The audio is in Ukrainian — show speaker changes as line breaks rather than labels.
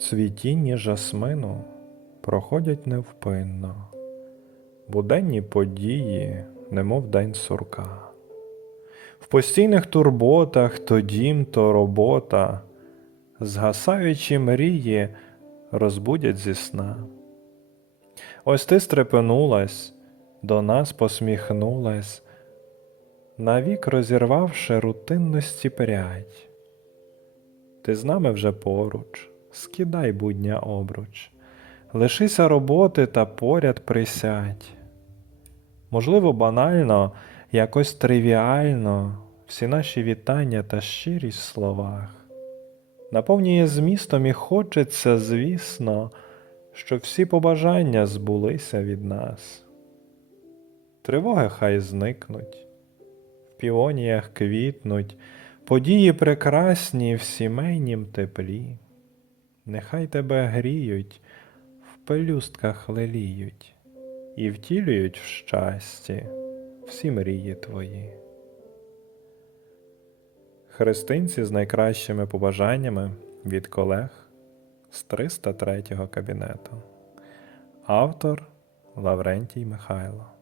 цвітінні жасмину проходять невпинно, буденні події, немов день сурка. В постійних турботах то дім, то робота, згасаючі мрії розбудять зі сна. Ось ти стрепенулась, до нас посміхнулась, навік розірвавши рутинності прядь. Ти з нами вже поруч, скидай будня обруч, лишися роботи та поряд присядь. Можливо, банально, якось тривіально всі наші вітання та щирість в словах. Наповнює змістом і хочеться, звісно, щоб всі побажання збулися від нас. Тривоги хай зникнуть, в піоніях квітнуть, події прекрасні в сімейнім теплі. Нехай тебе гріють, в пелюстках леліють і втілюють в щасті всі мрії твої. Христинці з найкращими побажаннями від колег з 303 кабінету. Автор Лаврентій Михайло.